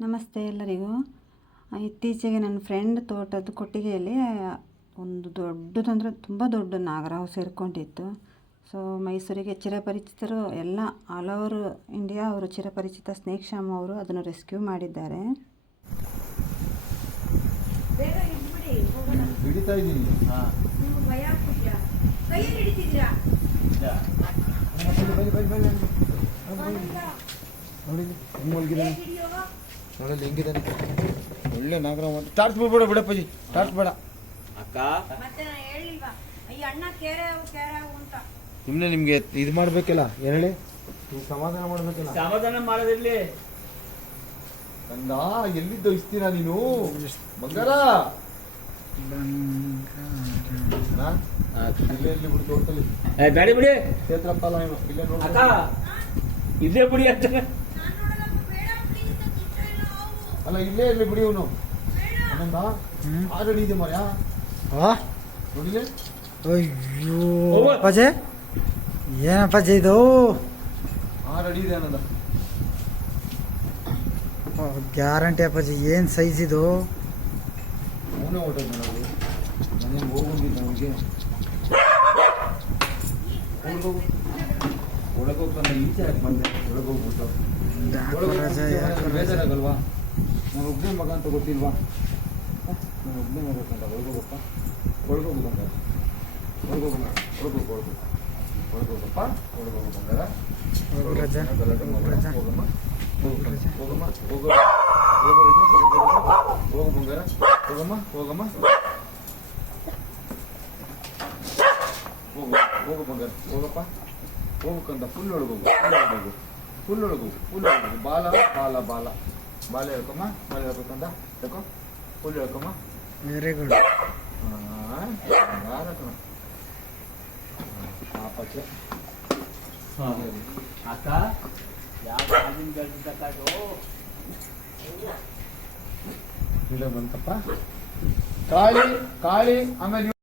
ನಮಸ್ತೆ ಎಲ್ಲರಿಗೂ. ಇತ್ತೀಚೆಗೆ ನನ್ನ ಫ್ರೆಂಡ್ ತೋಟದ ಕೊಟ್ಟಿಗೆಯಲ್ಲಿ ಒಂದು ದೊಡ್ಡದಂದರೆ ತುಂಬ ದೊಡ್ಡ ನಾಗರಹಾವು ಸೇರಿಕೊಂಡಿತ್ತು. ಸೊ ಮೈಸೂರಿಗೆ ಚಿರಪರಿಚಿತರು ಎಲ್ಲ ಆಲ್ ಓವರ್ ಇಂಡಿಯಾ ಅವರು ಚಿರಪರಿಚಿತ ಸ್ನೇಕ್ ಶ್ಯಾಮ್ ಅವರು ಅದನ್ನು ರೆಸ್ಕ್ಯೂ ಮಾಡಿದ್ದಾರೆ. ನೋಡಿ ನೋಡಲ್ಲಿ ಹೆಂಗಿದೆ ಒಳ್ಳೆ ನಾಗರ ಟಾರ್ಚ್ ಬಿಡ್ಬೇಡ ಬಿಡಪ್ಪಾಜಿ. ಟಾರ್ಚ್ ಬೇಡ. ಅಕ್ಕ? ಸುಮ್ಮನೆ ನಿಮ್ಗೆ ಇದು ಮಾಡ್ಬೇಕಲ್ಲ? ಹೇಳಿ? ನೀವು ಸಮಾಧಾನ ಮಾಡ್ಬೇಕಲ್ಲ. ಸಮಾಧಾನ ಮಾಡೋದಿರ್ಲಿ. ಕಂದ ಎಲ್ಲಿದ್ದ ಇಸ್ತೀರಾ ನೀನು? ಬಂಗಾರ? ಹಾ? ಇಲ್ಲೇ ಇಲ್ಲಿ ಬಿಡು ತೋಟದಲ್ಲಿ ಏ, ಬೇಡಿ ಬಿಡಿ. ಕ್ಷೇತ್ರಪ್ಪ ಅಲ್ಲ ಇವ ಇಲ್ಲೇ ನೋಡು. ಅಕ್ಕ ಇದೇ ಬಿಡಿ ಅಂತ. ಅಲ್ಲ ಇಲ್ಲೇ ಇರ್ಲಿ ಬಿಡಿ ಇವನು. ಬೇಡ ಆನಂದ ಆಲ್ರೆಡಿ ಇದೆ ಮರ್ಯಾ ನೋಡಿಲಿ ಅಯ್ಯೋ ಪಜೆ ಏನಪ್ಪ ಏನಪ್ಪಾಜಿ ಇದು? ಆಲ್ರೆಡಿ ಇದೆ ಆನಂದ. ಗ್ಯಾರಂಟಿ ಅಪ್ಪಾಜಿ ಏನ್ ಸೈಜ್ ಇದು? ಅವನೇ ಹೊರಟೋದು ನೋಡಿ ಮನೆಗೆ ಅವನಿಗೆ. ಒಳಗೋಗು ಬಂದೆ? ಒಳಗೋಗ್ಬಿಟ್ಟು ಬೇಜಾರಾಗಲ್ವಾ? ನಾನು ಒಬ್ಬನೇ ಮಗ ಅಂತ ಗೊತ್ತಿಲ್ವಾ ನಾನು ಒಬ್ಬನೇ ಮಗ ಅಂತ ಒಳಗೋಗಪ್ಪ ಒಳಗೋಗು ಬಂಗಾರ. ಒಳಗೋಗು ಒಳಗೋಗು ಒಳಗೋಗು ಒಳಗೋಗಪ್ಪ ಒಳಗೋಗು ಬಂಗಾರ. ಹೋಗಮ್ಮ. ಹೋಗಮ್ಮ. ಹೋಗು ಹೋಗು ಬಂಗಾರ. ಹೋಗಮ್ಮ. ಹೋಗಮ್ಮ. ಹೋಗು. ಹೋಗು ಬಂಗಾರ. ಹೋಗಪ್ಪ. ಹೋಗ್ಬೇಕಂತ ಫುಲ್ ಒಳಗೋಗು. ಫುಲ್ ಒಳಗೋಗು. ಫುಲ್ ಒಳಗೋಗು. ಫುಲ್ ಒಳಗೋಗು. ಬಾಲ ಬಾಲ ಬಾಲ. வலை இருக்குமா வலை இருக்குண்டா இருக்கும் புல் இருக்குமா வெரி குட் நல்லா இருக்கணும் பாப்பாச்சு आता या भाजून गरजेचा काय हो तिला म्हणतात काळी काळी आम्हाला